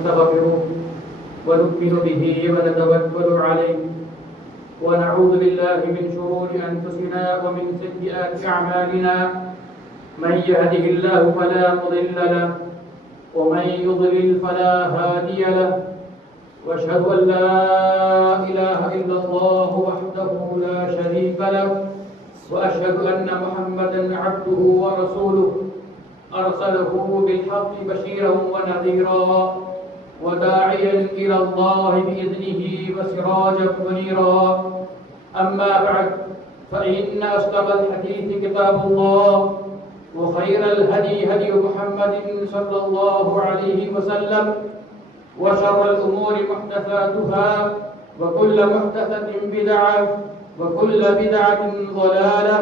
نستغفره ونؤمن به ونتوكل عليه ونعوذ بالله من شرور أنفسنا ومن سيئات أعمالنا من يهده الله فلا مضل له ومن يضلل فلا هادي له وأشهد أن لا إله إلا الله وحده لا شريك له وأشهد أن محمدا عبده ورسوله أرسله بالحق بشيرا ونذيرا وداعيا إلى الله بإذنه وسراجا منيرا أما بعد فإن أصدق الحديث كتاب الله وخير الهدي هدي محمد صلى الله عليه وسلم وشر الأمور محدثاتها وكل محدثة بدعة وكل بدعة ضلالة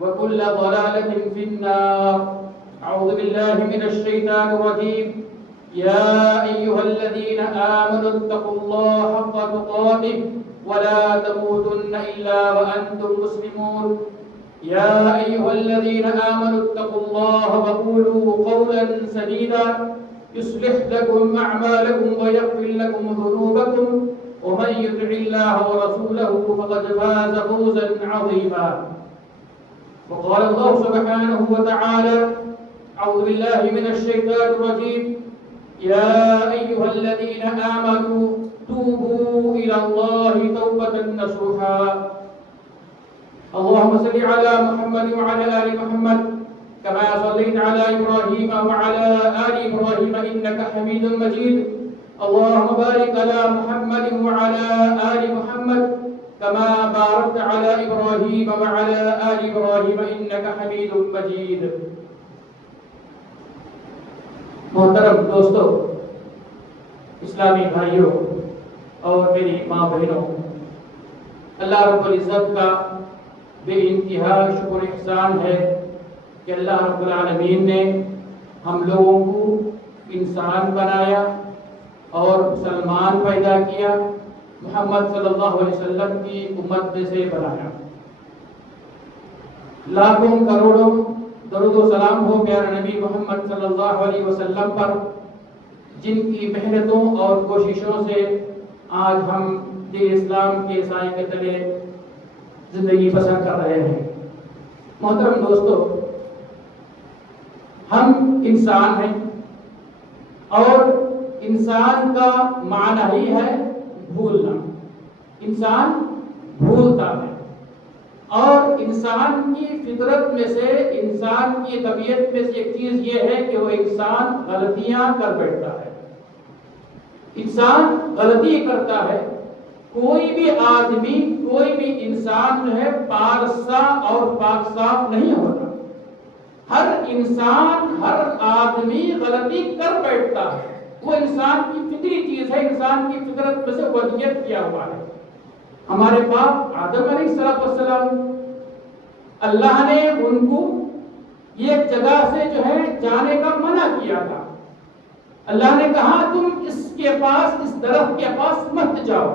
وكل ضلالة في النار. أعوذ بالله من الشيطان الرجيم. يا أيها الذين آمنوا اتقوا الله حق تقاته ولا تموتن إلا وأنتم مسلمون. يا أيها الذين آمنوا اتقوا الله وقولوا قولا سديدا يصلح لكم أعمالكم ويغفر لكم ذنوبكم ومن يطع الله ورسوله فقد فاز فوزا عظيما. وقال الله سبحانه وتعالى: أعوذ بالله من الشيطان الرجيم. يا أيها الذين آمنوا توبوا إلى الله توبة نصوحا. اللهم صل على محمد وعلى آل محمد كما صليت على إبراهيم وعلى آل إبراهيم إنك حميد مجيد. اللهم بارك على محمد وعلى آل محمد كما باركت على إبراهيم وعلى آل إبراهيم إنك حميد مجيد. محترم دوستو، اسلامی بھائیوں اور میری ماں بہنوں، اللہ رب العزت کا بے انتہا شکر احسان ہے کہ اللہ رب العالمین نے ہم لوگوں کو انسان بنایا اور مسلمان پیدا کیا، محمد صلی اللہ علیہ وسلم کی امت سے بنایا. لاکھوں کروڑوں درود و سلام ہو پیارے نبی محمد صلی اللہ علیہ وسلم پر، جن کی محنتوں اور کوششوں سے آج ہم دین اسلام کے سائے کے تلے زندگی بسر کر رہے ہیں. محترم دوستو، ہم انسان ہیں اور انسان کا معنی ہی ہے بھولنا. انسان بھولتا ہے اور انسان کی فطرت میں سے، انسان کی طبیعت میں سے ایک چیز یہ ہے کہ وہ انسان غلطیاں کر بیٹھتا ہے. انسان غلطی کرتا ہے. کوئی بھی آدمی، کوئی بھی انسان جو ہے پارسا اور پاک صاف نہیں ہوتا. ہر انسان، ہر آدمی غلطی کر بیٹھتا ہے. وہ انسان کی فطری چیز ہے، انسان کی فطرت میں سے ودیت کیا ہوا ہے. ہمارے باپ آدم علیہ السلام، اللہ نے ان کو ایک جگہ سے جو ہے جانے کا منع کیا تھا. اللہ نے کہا تم اس درخت کے پاس مت جاؤ.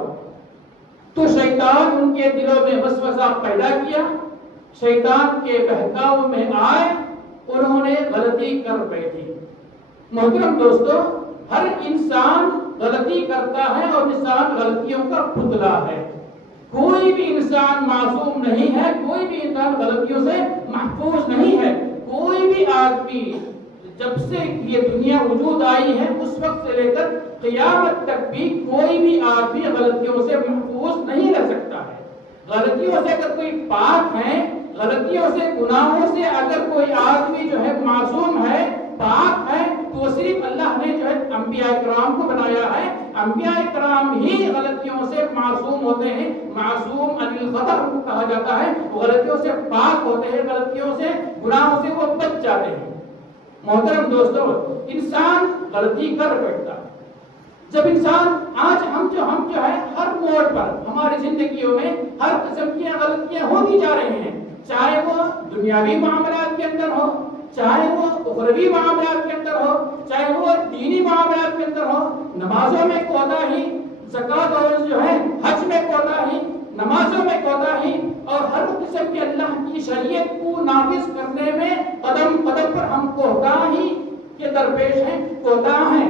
تو شیطان ان کے دلوں میں وسوسہ پیدا کیا، شیطان کے بہکاؤ میں آئے، انہوں نے غلطی کر بیٹھی. محترم دوستو، ہر انسان غلطی کرتا ہے اور انسان غلطیوں کا پتلا ہے. کوئی بھی انسان معصوم نہیں ہے، کوئی بھی انسان غلطیوں سے محفوظ نہیں ہے. کوئی بھی آدمی جب سے یہ دنیا وجود آئی ہے اس وقت سے لے کر قیامت تک بھی کوئی بھی آدمی غلطیوں سے محفوظ نہیں رہ سکتا ہے. غلطیوں سے اگر کوئی پاک ہے، غلطیوں سے، گناہوں سے اگر کوئی آدمی جو ہے معصوم ہے، پاک ہے، تو صرف اللہ نے جو ہے انبیاء کرام کو بنایا ہے. انبیاء کرام ہی غلطیوں سے معصوم ہوتے ہیں. معصوم عن الخطأ کو کہا جاتا ہے. وہ غلطیوں سے پاک ہوتے ہیں، غلطیوں سے، گناہوں سے وہ بچ جاتے ہیں. محترم دوستو، انسان غلطی کر بیٹھتا ہے. جب انسان آج ہم جو ہے ہر موڑ پر ہماری زندگیوں میں ہر قسم کی غلطیاں ہوتی جا رہی ہیں، چاہے وہ دنیاوی معاملات کے اندر ہو، چاہے وہ اخروی معاملات کے اندر ہو، چاہے وہ دینی معاملات کے اندر ہو. نمازوں میں کوتاہی، زکوٰۃ اور جو ہے حج میں کوتاہی، نمازوں میں کوتاہی اور ہر قسم کی اللہ کی شریعت کو نافذ کرنے میں قدم قدم پر ہم کوتاہی کے درپیش ہیں، کوتاہ ہیں.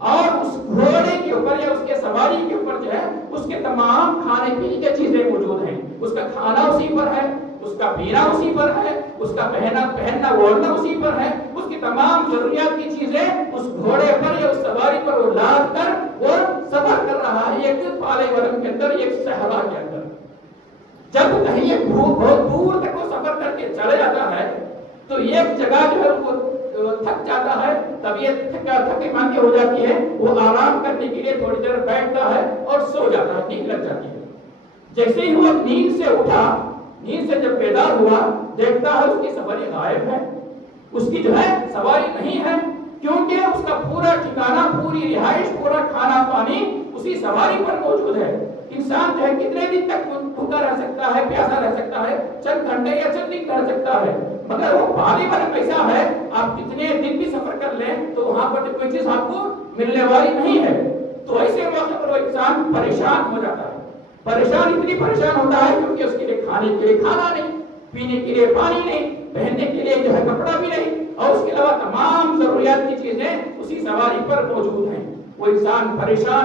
اور اس گھوڑے کے اوپر یا اس کے سواری کے اوپر جو ہے اس کے تمام کھانے پینے کی چیزیں موجود ہیں. اس کا کھانا اسی پر ہے, اس کا پینا اسی پر ہے, اس کا پہننا اوڑھنا اسی پر ہے. اس کی تمام ضروریات کی چیزیں اس گھوڑے پر یا اس سواری پر وہ لاد کر وہ سفر کر رہا ہے ایک پالے ورم کے اندر, ایک صحرا کے اندر. جب کہیں ایک بہت دور تک وہ سفر کر کے چلے جاتا ہے تو ایک جگہ جو ہے وہ تھک جاتا ہے, طبیعت تھکی ماندی ہو جاتی ہے, وہ آرام کرنے کے لیے تھوڑی دیر بیٹھتا ہے اور سو جاتا ہے, نیند لگ جاتی ہے. جیسے ہی وہ نیند سے اٹھا, نیند سے جب بیدار ہوا, دیکھتا ہے اس کی سواری غائب ہے, اس کی جو ہے سواری نہیں ہے, کیونکہ اس کا پورا ٹھکانہ, پوری رہائش, پورا کھانا پانی اسی سواری پر موجود ہے. انسان جو ہے کتنے دن تک بھوکا رہ سکتا ہے, پیاسا رہ سکتا ہے, چند گھنٹے یا چند دن رہ سکتا ہے, مگر وہ پانی پر ایسا ہے آپ کتنے دن بھی سفر کر لیں تو وہاں پر کوئی چیز آپ کو ملنے والی نہیں ہے. تو ایسے موقع پر وہ انسان پریشان ہو جاتا ہے. پریشان اتنی پریشان ہوتا ہے کیونکہ اس کے لیے کھانے کے لیے کھانا نہیں, پینے کے لیے پانی نہیں, پہننے کے لیے جو ہے کپڑا بھی نہیں, اور اس کے علاوہ تمام ضروریات کی چیزیں اسی سواری پر موجود ہیں. وہ انسان پریشان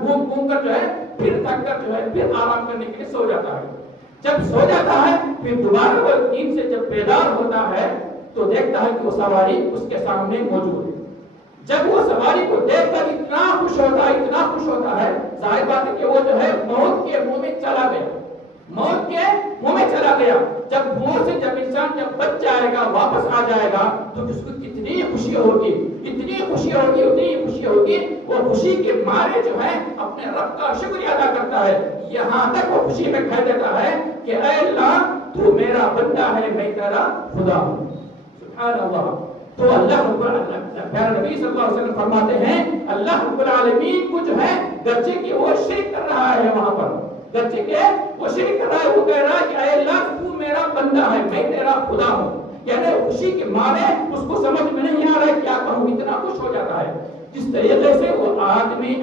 گھوم کر جو ہے پھر تھک کر جو ہے پھر آرام کرنے کے لیے سو جاتا ہے. جب سو جاتا ہے پھر دوبارہ وہ نیند سے جب بیدار ہوتا ہے تو دیکھتا ہے کہ وہ سواری اس کے سامنے موجود ہے. جب وہ سواری کو دیکھ کر اتنا خوش ہوتا ہے, ظاہر بات ہے کہ وہ جو ہے موت کے منہ میں چلا گیا. جب منہ سے جب انسان جب بچ جائے گا, واپس آ جائے گا, تو اس کو کتنی خوشی ہوگی, وہ خوشی کے مارے جو ہے اپنے رب کا شکریہ ادا کرتا ہے. یہاں تک وہ خوشی میں کہہ دیتا ہے کہ اے اللہ تو میرا بندہ ہے, میں تیرا خدا ہوں. سبحان اللہ. تو اللہ رب العالمین, نبی صلی اللہ علیہ وسلم فرماتے ہیں اللہ رب العالمین کو جو ہے گرچہ کہ وہ شرک کر رہا ہے, وہاں پر گرچہ کہ وہ شرک کر رہا ہے, وہ کہہ رہا ہے کہ اے اللہ تو میرا بندہ ہے, میں تیرا خدا ہوں. یعنی خوشی کے مارے اس کو سمجھ میں نہیں آ رہا ہے کیا کہوں, اتنا خوش ہو جاتا ہے. جس طریقے سے وہ آدمی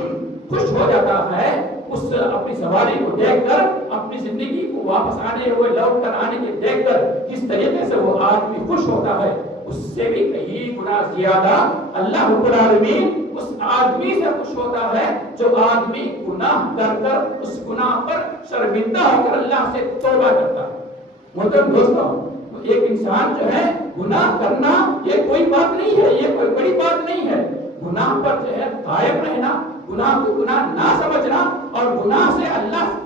خوش ہو جاتا ہے اس اپنی سواری کو دیکھ کر, اپنی زندگی کو واپس آنے ہوئے لوٹ کر آنے کے دیکھ کر جس طریقے سے وہ آدمی خوش ہوتا ہے, اس سے بھی کئی گنا زیادہ اللہ رب العالمین اس آدمی سے خوش ہوتا ہے جو آدمی گناہ کر کر اس گناہ پر شرمندہ ہو کر اللہ سے توبہ کرتا ہے. محترم دوستوں, ایک انسان جو ہے گناہ کرنا یہ کوئی بات نہیں ہے, یہ کوئی بڑی بات نہیں ہے. گناہ پر جو ہے قائم رہنا, گناہ کو گناہ نہ سمجھنا, اور گناہ سے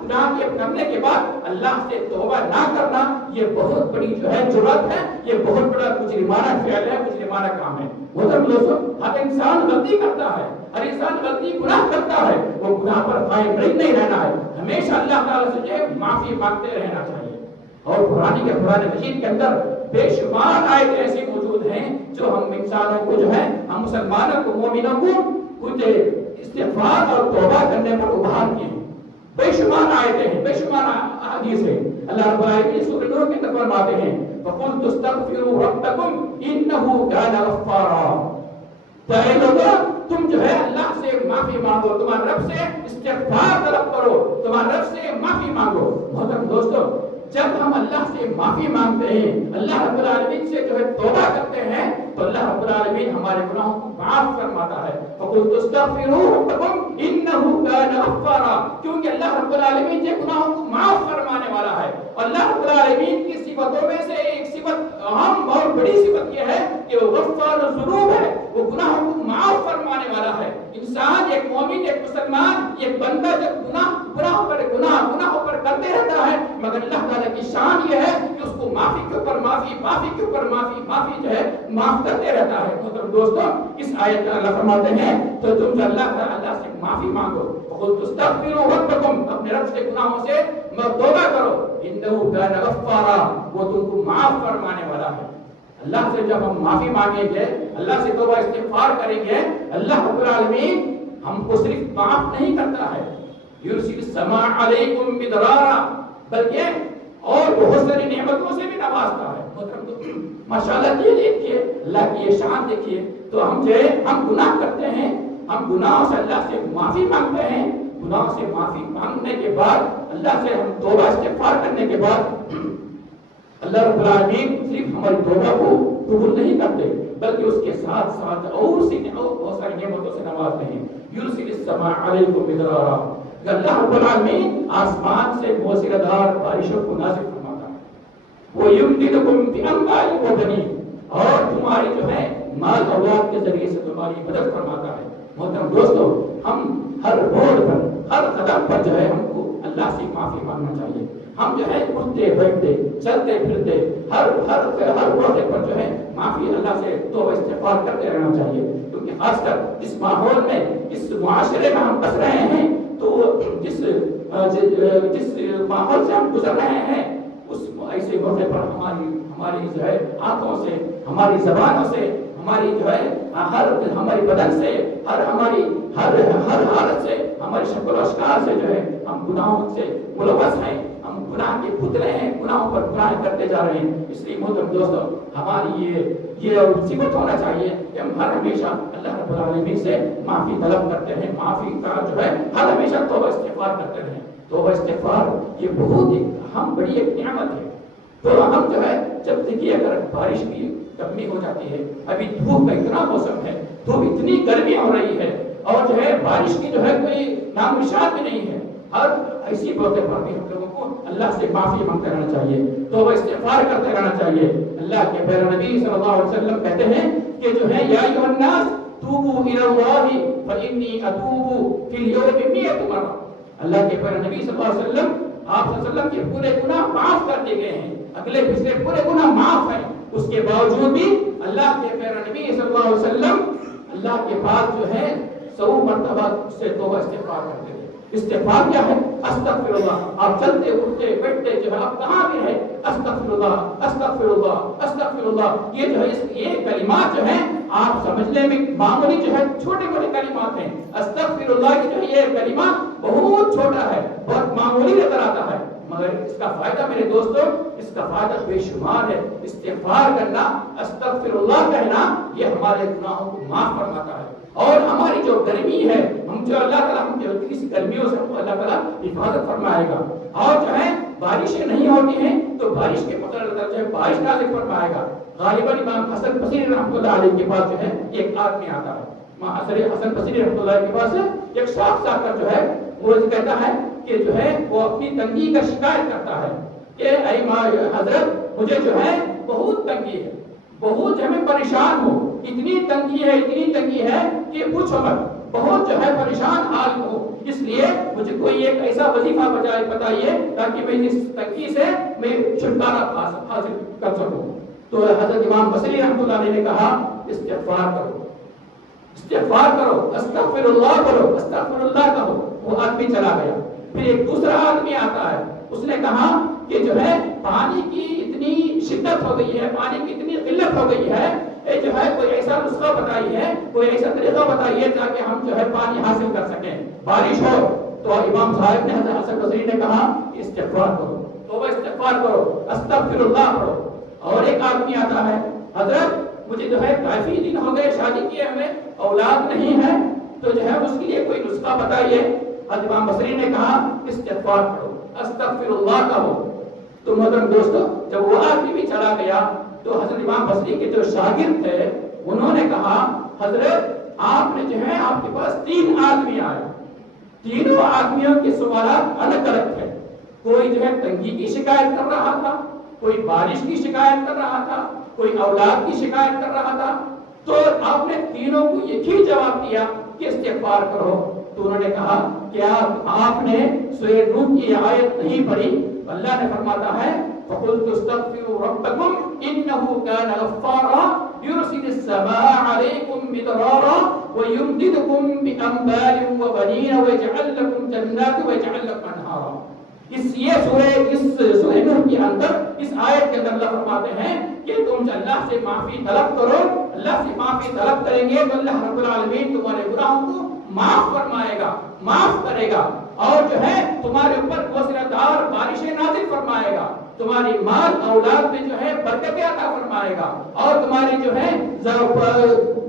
گناہ کے کرنے کے بعد اللہ سے توبہ نہ کرنا, یہ بہت بڑی جو ہے جرأت ہے, یہ بہت بڑا مجرمانہ فعل ہے, مجرمانہ کام ہے. محترم دوستو, ہر انسان غلطی کرتا ہے, ہر انسان غلطی گناہ کرتا ہے, وہ گناہ پر قائم نہیں رہنا ہے, ہمیشہ اللہ تعالیٰ سے جو ہے معافی مانگتے رہنا چاہیے. اور قرآن مجید کے اندر بے شمار آیت ایسی موجود ہیں جو ہم انسانوں کو جو ہے, ہم مسلمانوں کو, مومنوں کو کچھ استغفار اور توبہ کرنے پر ابھار کیے ہیں. بے شمار آیتیں ہیں, بے شمار احادیث ہیں. اللہ رب العالمین سورۃ نور کے اندر فرماتے ہیں فَقُلْتُ اسْتَغْفِرُوا رَبَّكُمْ إِنَّهُ كَانَ غَفَّارًا. تو اے لوگوں, تم جو ہے اللہ سے معافی مانگو, تمہارے رب سے استغفار طلب کرو, تمہارے رب سے معافی مانگو. محترم دوستو, جب ہم اللہ سے معافی مانگتے ہیں, اللہ رب العالمین سے جو ہے توبہ کرتے ہیں, تو اللہ رب العالمین ہمارے گناہوں کو معاف فرماتا ہے. فَقُلْتُ اسْتَغْفِرُوا رَبَّكُمْ إِنَّهُ كَانَ غَفَّارًا. کیونکہ اللہ رب العالمین جو گناہوں کو معاف فرمانے والا ہے. اللہ رب العالمین کی صفتوں میں سے ایک صفت, اہم اور بڑی صفت یہ ہے کہ وہ غفار الذنوب ہے, وہ گناہوں کو معاف فرمانے والا ہے. انسان, ایک مومن, ایک مسلمان, ایک بندہ جب گناہوں پر کرتے رہتا ہے, مگر اللہ تعالیٰ کی شان یہ ہے کہ اس کو معافی کے اوپر معافی جو ہے معاف کرتے رہتا ہے. محترم دوستوں, اس آیت میں اللہ فرماتے ہیں تو تم جو اللہ سے معافی مانگو, فَقُلْتُ اسْتَغْفِرُوا رَبَّكُمْ, اپنے رب سے گناہوں سے توبہ کرو, إِنَّهُ كَانَ غَفَّارًا, وہ تم کو معاف فرمانے والا ہے. اللہ سے جب ہم معافی مانگیں گے, اللہ سے توبہ استغفار کریں گے, اللہ رب العالمین ہم کو صرف معاف نہیں کرتا ہے, یُرْسِلِ السَّمَاءَ عَلَيْكُمْ مِدْرَارًا, بلکہ اور بہت ساری نعمتوں سے بھی نوازتا ہے. ماشاءاللہ, یہ دیکھیے اللہ کی یہ شان دیکھیے. تو ہم گناہ کرتے ہیں, ہم گناہوں سے اللہ سے معافی مانگتے ہیں, گناہوں سے معافی مانگنے کے بعد اللہ سے ہم توبہ استغفار کرنے کے بعد اللہ رب العالمین صرف ہماری توبہ کو قبول نہیں کرتے بلکہ اس کے ساتھ ساتھ اور بہت ساری نعمتوں سے نوازتے ہیں. یرسل السماء علیکم مدرارا، اللہ رب العالمین آسمان سے موسیقی دار بارشوں کو نازل فرماتا ہے. وَيُمْدِدُكُمْ بِأَمْوَالٍ وَبَنِينَ، اور تمہاری جو ہے مال اولاد کے ذریعے سے تمہاری مدد فرماتا ہے. محترم دوستو، ہم ہر روڈ پر ہر قدم پر جو ہے ہم کو اللہ سے معافی مانگنا چاہیے. ہم جو ہے اٹھتے بیٹھتے چلتے پھرتے ہر موقع پر جو ہے معافی اللہ سے توبہ استغفار کرتے رہنا چاہیے. کیونکہ خاص کر اس ماحول میں اس معاشرے میں ہم بس رہے ہیں تو جس ماحول سے ہم گزر رہے ہیں اس ایسے موقع پر ہماری جو ہے آنکھوں سے، ہماری زبانوں سے، ہماری جو ہے ہماری بدن سے، ہماری ہر حالت سے، ہماری شکل و اشکال سے جو ہے ہم گناہوں سے ملوث ہیں. ہم گناہ کے پتلے ہیں، گناہوں پر گناہ کرتے جا رہے ہیں. اس لیے محترم دوستو، ہماری یہ صفت ہونا چاہیے کہ ہم ہر ہمیشہ اللہ رب العالمین سے معافی طلب کرتے ہیں. معافی کا جو ہے ہر ہمیشہ توبہ استغفار کرتے رہیں. توبہ استغفار یہ بہت ایک اہم بڑی ایک نعمت ہے. تو ہم جو ہے جب دیکھیے اگر بارش کی کمی ہو جاتی ہے، ابھی دھوپ کا اتنا موسم ہے، دھوپ اتنی گرمی ہو رہی ہے اور جو ہے بارش کی جو ہے کوئی نام نشان بھی نہیں ہے، ہر ایسی موقع پر بھی ہم لوگوں کو اللہ سے معافی مانگتے رہنا چاہیے، توبہ استغفار کرتے رہنا چاہیے. اللہ کے پیارے نبی صلی اللہ علیہ وسلم کہتے ہیں کہ جو ہے یا ایھا الناس توبوا الی اللہ فانی اتوب فی الیوم 100 مرہ. اللہ کے پیارے نبی صلی اللہ علیہ وسلم، آپ صلی اللہ علیہ وسلم کے پورے گناہ معاف کر دیے گئے ہیں، اگلے پچھلے پورے گناہ معاف ہیں. اس کے باوجود بھی اللہ کے پیارے نبی صلی اللہ علیہ وسلم اللہ کے پاس جو ہے 100 مرتبہ سے توبہ استغفار کرتے تھے. استغفار کیا ہے؟ استغفر اللہ. آپ چلتے اٹھتے بیٹھتے جو ہے آپ کہاں بھی ہے استغفر اللہ استغفر اللہ استغفر اللہ. یہ جو ہے یہ کلمات جو ہیں آپ سمجھنے میں معمولی جو ہے چھوٹے بڑے کلمات ہیں. استغفر اللہ کی جو ہے یہ کلمہ بہت چھوٹا ہے، بہت معمولی نظر آتا ہے، مگر اس کا فائدہ میرے دوستوں، اس کا فائدہ بے شمار ہے. استغفار کرنا، استغفر اللہ کہنا، یہ ہمارے گناہوں کو معاف فرماتا ہے. اور ہماری جو گرمی ہے، ہم جو اللہ تعالیٰ ہم جو اس گرمیوں سے اللہ تعالیٰ حفاظت فرمائے گا. اور جو ہے بارشیں نہیں ہوتی ہیں تو بارش کے بدلے اللہ جو ہے بارش نازل فرمائے گا. غالباً امام حسن بصری رحمۃ اللہ علیہ کے پاس جو ہے ایک آدمی آتا ہے. حسن بصری رحمۃ اللہ کے پاس ایک شخص آ کر جو ہے وہ کہتا ہے کہ جو ہے وہ اپنی تنگی کا شکایت کرتا ہے کہ اے حضرت مجھے جو ہے بہت تنگی ہے، بہت جو میں پریشان ہوں، اتنی تنگی ہے کہ پوچھو مت، بہت جو ہے پریشان حال ہوں. اس لیے مجھے کوئی ایک ایسا وظیفہ بتائیے تاکہ میں اس تنگی سے میں چھٹکارا حاصل کر سکوں. تو حضرت امام بصری رحمۃ اللہ علیہ نے کہا استغفار کرو، استغفار کرو، استغفر اللہ کرو، استغفر اللہ کہو. وہ آدمی چلا گیا. پھر ایک دوسرا آدمی آتا ہے، اس نے کہا کہ جو ہے پانی کی اتنی شدت ہو گئی ہے، پانی کی اتنی قلت ہو گئی ہے، جو ہے کوئی ایسا نسخہ بتائیے، کوئی ایسا طریقہ بتائیے تاکہ ہم جو ہے پانی حاصل کر سکیں، بارش ہو. تو امام صاحب نے حضرت حسن بصری نے کہا استغفار کرو، توبہ استغفار کرو، استغفر اللہ پڑھو. اور ایک آدمی آتا ہے، حضرت مجھے جو ہے کافی دن ہو گئے شادی کیے ہوئے، اولاد نہیں ہے، تو جو ہے اس کے لیے کوئی نسخہ بتائیے. حضرت امام بصری نے کہا استغفار پڑھو، استغفر اللہ کہو. تو محترم دوستو، جب وہ آدمی بھی چلا گیا تو حضرت امام بصری کے جو شاگرد تھے انہوں نے کہا حضرت آپ نے جو ہے آپ کے پاس 3 آدمی آئے، تینوں آدمیوں کے سوالات الگ الگ تھے. کوئی جو ہے تنگی کی شکایت کر رہا تھا، کوئی بارش کی شکایت کر رہا تھا، کوئی اولاد کی شکایت کر رہا تھا. تو آپ نے تینوں کو ایک ہی جواب دیا کہ استغفار کرو. تو انہوں نے کہا کیا آپ نے سورہ نوح کی آیت نہیں پڑھی؟ اللہ نے فرماتا ہے فَقُلْتُ اسْتَغْفِرُوا رَبَّكُمْ إِنَّهُ كَانَ غَفَّارًا يُرْسِلِ السَّمَاءَ عَلَيْكُمْ مِدْرَارًا وَيُمْدِدْكُمْ بِأَمْوَالٍ وَبَنِينَ وَيَجْعَلْ لَكُمْ جَنَّاتٍ وَيَجْعَلْ لَكُمْ أَنْهَارًا. اس سورہ نوح کے اندر اس آیت کے اندر اللہ فرماتے ہیں کہ تم اللہ سے معافی طلب کرو، اللہ سے معافی طلب کریں گے تو اللہ رب العالمین تمہارے گناہوں کو معاف فرمائے گا، معاف کرے گا، اور جو ہے تمہارے اوپر موسیقار بارشیں نازل فرمائے گا، تمہاری مال اولاد میں جو ہے برکتیں عطا فرمائے گا، اور تمہاری جو ہے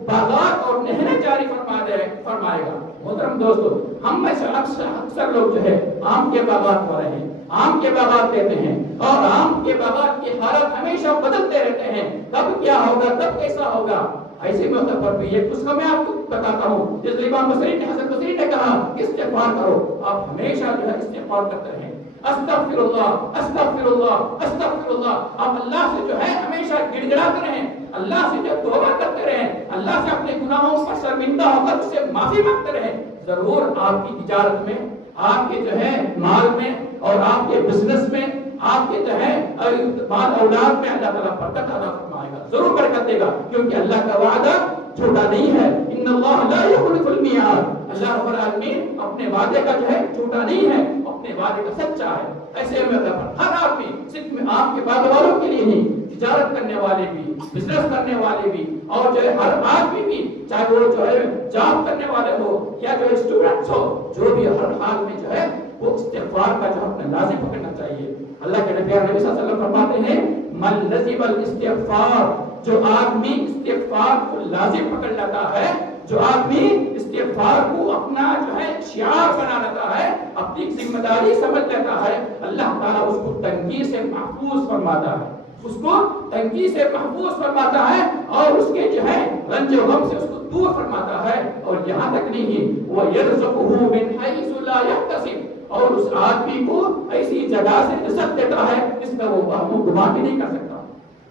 باغات اور نہریں جاری فرمائے گا۔ محترم دوستو، ہم میں سے اکثر لوگ جو ہے آم کے باغات والے ہیں، آم کے باغات لیتے ہیں، اور آم کے باغات کی حالت ہمیشہ بدلتے رہتے ہیں، کب کیا ہوگا، کب کیسا ہوگا۔ ایسے موقع پر بھی ایک قصہ میں آپ کو بتاتا ہوں، جس امام بصری نے، حسن بصری نے کہا کہ استغفار کرو، آپ ہمیشہ جو ہے استغفار کرتے رہیں، استغفر اللہ استغفر اللہ استغفر اللہ، آپ اللہ سے جو ہے ہمیشہ گڑ گڑاتے رہیں، اللہ سے جو توبہ کرتے رہیں، اللہ سے اپنے گناہوں پر شرمندہ ہو کر اس سے معافی مانگتے رہیں، ضرور آپ کی تجارت میں، آپ کے جو ہے مال میں، اور آپ کے بزنس میں، آپ کے جو ہے مال اولاد میں اللہ تعالیٰ برکت عطا فرمائے گا، ضرور برکت دے گا، کیونکہ اللہ کا وعدہ چھوٹا نہیں ہے۔ ان اللہ لا یخلف المیعاد، اللہ رب العالمین اپنے وعدے کا جو ہے چھوٹا نہیں ہے، اپنے وعدے کا سچا ہے۔ ایسے میں ہر آدمی، صرف میں آپ کے باغ والوں کے لیے نہیں، تجارت کرنے والے بھی، بزنس کرنے والے بھی، اور جو ہے ہر آدمی بھی، چاہے وہ جو ہے جاب کرنے والے ہو یا جو اسٹوڈنٹس ہو، جو بھی ہر حال میں جو ہے وہ استغفار کا جو اپنے لازم پکڑنا چاہیے۔ اللہ کے نبی صلی اللہ علیہ وسلم فرماتے ہیں من لزم الاستغفار، جو آدمی استغفار کو لازم پکڑ لیتا ہے، جو آدمی استغفار کو اپنا جو ہے شعار بنا لیتا ہے، اپنی ذمہ داری سمجھ لیتا ہے، اللہ تعالیٰ اس کو تنگی سے محفوظ فرماتا ہے، اس کو تنگی سے محفوظ فرماتا ہے، اور اس کے جو ہے رنج و غم سے اس کو دور فرماتا ہے، اور یہاں تک نہیں، وَيَرْزُقُهُ مِنْ حَيْثُ لَا يَحْتَسِبُ، اور اس آدمی کو ایسی جگہ سے رزق دیتا ہے جس کا وہ گمان بھی نہیں کر سکتا۔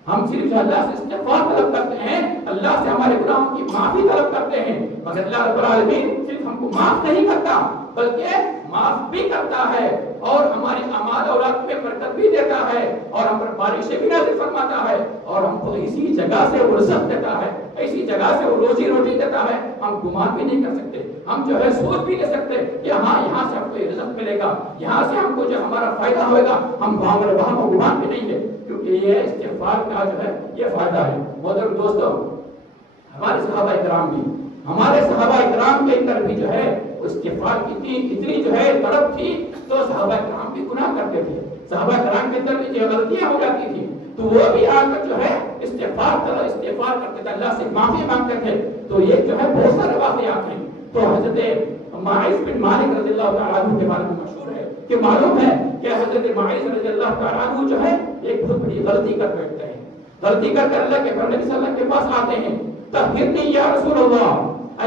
ہم صرف اللہ سے استغفار طلب کرتے ہیں، اللہ سے ہمارے گناہوں کی معافی طلب کرتے ہیں، مگر اللہ رب العالمین صرف ہم کو معاف نہیں کرتا بلکہ معاف بھی کرتا ہے، اور ہماری اعمال اولاد میں برکت بھی دیتا ہے، اور ہم پر بارشیں بھی نازل فرماتا ہے، اور ہم کو ایسی جگہ سے وہ رزق دیتا ہے، ایسی جگہ سے وہ روزی روٹی دیتا ہے، ہم گمان بھی نہیں کر سکتے، ہم جو ہے سوچ بھی نہیں سکتے کہ ہاں یہاں سے ہم کو یہ رزق ملے گا، یہاں سے ہم کو جو ہمارا فائدہ ہوئے گا، ہم وہاں کو گمان بھی نہیں ہے، کیونکہ یہ استغفار کا جو ہے یہ فائدہ ہے۔ محترم دوستو، ہمارے صحابہ کرام کے اندر بھی جو ہے استغفار کی اتنی جو ہے طلب تھی، تو صحابہ کرام بھی گناہ کرتے تھے، صحابہ کرام کے اندر بھی جو غلطیاں ہو جاتی تھی، تو وہ بھی آ کر جو ہے استغفار کرتے تھے، اللہ سے معافی مانگتے تھے۔ تو یہ جو ہے بہت سارے واقعات ہیں۔ تو حضرت ماعز بن مالک رضی اللہ تعالیٰ عنہ کے بارے میں مشہور ہے کہ معلوم ہے کہ حضرت ماعز رضی اللہ تعالیٰ عنہ جو ہے ایک بہت بڑی غلطی کر بیٹھتے ہیں، غلطی کر اللہ کے نبی صلی اللہ علیہ وسلم کے پاس آتے ہیں، طہرنی یا رسول اللہ،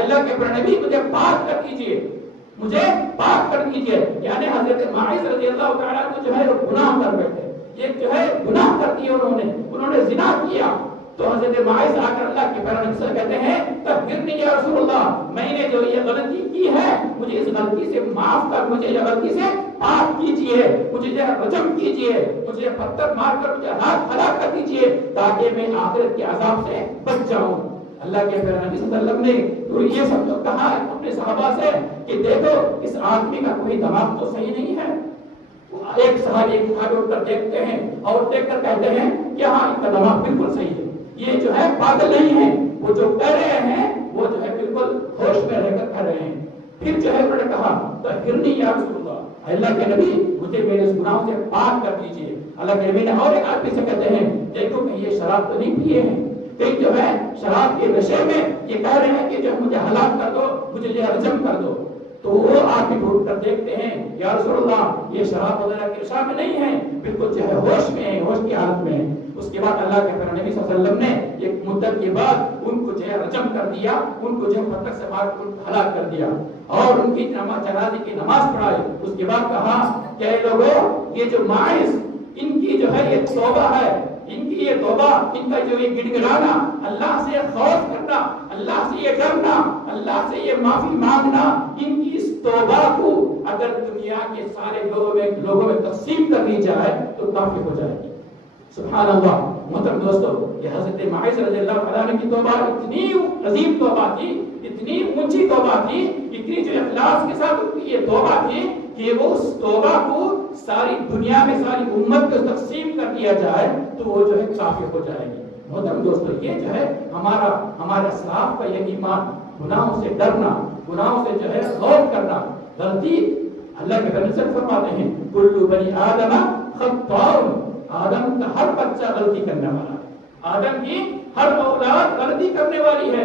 اللہ کے نبی مجھے پاک کر دیجئے، مجھے پاک کر دیجئے۔ یعنی حضرت ماعز رضی اللہ تعالیٰ عنہ جو ہے گناہ کر بیٹھے، یہ جو ہے گناہ کر دیے انہوں نے زنا کیا۔ تو حضرت ماعز آ کر اللہ کے پیارے نبی سے کہتے ہیں طہرنی یا رسول اللہ، میں نے جو یہ غلطی کی ہے مجھے اس غلطی سے معاف کر، مجھے یہ غلطی سے پاک کیجئے، مجھے یہ رجم کیجئے، مجھے پتھر مار کر مجھے ہلاک کر دیجئے، تاکہ میں آخرت کے عذاب سے بچ جاؤں۔ اللہ کے پیارے نبی صلی اللہ علیہ وسلم نے یہ سب کہا اپنے صحابہ سے کہ دیکھو اس آدمی کا کوئی دماغ تو صحیح نہیں ہے۔ ایک صحابی کھڑے اٹھ کر دیکھتے ہیں اور دیکھ کر کہتے ہیں کہ ہاں ان کا دماغ بالکل صحیح ہے، یہ جو ہے پاگل نہیں ہے، وہ جو کہہ رہے ہیں وہ جو ہے بالکل ہوش میں رہ کر کہہ رہے ہیں۔ پھر جو ہے انہوں نے کہا طہرنی یا رسول اللہ، اللہ کے نبی مجھے میرے اس گناہوں سے پاک کر دیجئے۔ اللہ کے نبی نے اور ایک آدمی سے کہتے ہیں دیکھو کہ یہ شراب تو نہیں پیے ہیں، کہیں جو ہے شراب کے نشے میں یہ کہہ رہے ہیں کہ جو مجھے ہلاک کر دو، مجھے یہ رجم کر دو۔ تو وہ آدمی ڈھونڈ کر دیکھتے ہیں یا رسول اللہ یہ شراب وغیرہ کے نشہ میں نہیں ہے، بالکل جو ہے ہوش میں ہے، ہوش کی حالت میں ہے۔ اس کے بعد اللہ کے پیارے نبی صلی اللہ علیہ وسلم نے ایک مدت کے بعد ان کو جو ہے رجم کر دیا، ان کو جو ہے پتھر سے مار کر ہلاک کر دیا، اور ان کی جنازے کی نماز پڑھائی۔ اس کے بعد کہا کہ اے لوگوں، یہ جو ماعز ان کی جو ہے یہ توبہ ہے، ان کی یہ توبہ، ان کا جو یہ گڑ گڑانا، اللہ سے خوف کرنا، اللہ سے یہ ڈرنا، اللہ سے یہ معافی مانگنا، ان کی اس توبہ کو اگر دنیا کے سارے لوگوں میں تقسیم کر دی جائے تو کافی ہو جائے گی۔ سبحان اللہ۔ محترم دوستو، یہ حضرت ماعز رضی اللہ عنہ کی توبہ اتنی عظیم توبہ تھی، اتنی اونچی توبہ تھی، اتنی جو اخلاص کے ساتھ ان کی یہ توبہ تھی کہ وہ اس توبہ کو ساری دنیا میں ساری امت کو تقسیم کر دیا جائے تو وہ جو ہے کافی ہو جائے گی۔ محترم دوستو، یہ جو ہے ہمارے اسلاف کا یہ ایمان، گناہوں سے ڈرنا، گناہوں سے جو ہے خوف کرنا، غلطی اللہ کے پیغمبر فرماتے ہیں کل بنی آدم خطاء، آدم کا ہر بچہ غلطی کرنے والا ہے، آدم کی ہر اولاد غلطی کرنے والی ہے،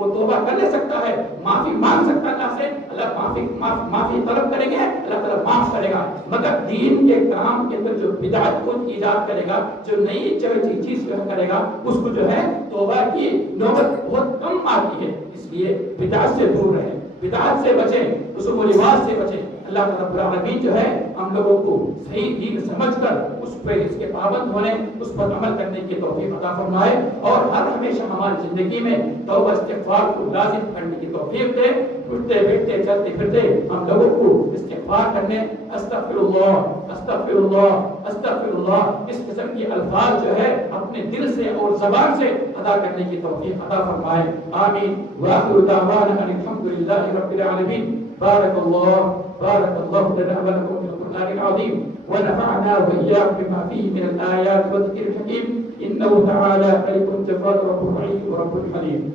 وہ توبہ کر لے سکتا ہے، معافی مانگ سکتا ہے اللہ سے، اللہ معافی طلب کریں گے اللہ تعالیٰ معاف کرے گا۔ مگر دین کے کام کے اندر جو بدعت کو ایجاد کرے گا، جو نئی چیز کرے گا، اس کو جو ہے توبہ کی نوبت بہت کم آتی ہے۔ اس لیے بدعت سے دور رہیں، بدعت سے بچیں، رسوم و رواج سے بچیں۔ اللہ رب العالمین جو ہے ہم لوگوں کو صحیح دین سمجھ کر اس پہ اس کے پابند ہونے، اس پر عمل کرنے کی توفیق عطا فرمائے، اور ہر ہمیشہ ہماری زندگی میں توبہ استغفار کو لازم کرنے کی توفیق دے۔ اٹھتے بیٹھتے چلتے پھرتے ہم لوگوں کو استغفار کرنے، استغفر اللہ استغفر اللہ استغفر اللہ، اس قسم کی الفاظ جو ہے اپنے دل سے اور زبان سے ادا کرنے کی توفیق عطا فرمائے، آمین۔ وآخر دعوانا ان الحمد للہ رب العالمین۔ بارك الله لنا ولكم في القرآن العظيم، ونفعنا وإياكم بما فيه من الآيات والذكر الحكيم، إنه تعالى ملك جبار رب رحيم ورب حليم۔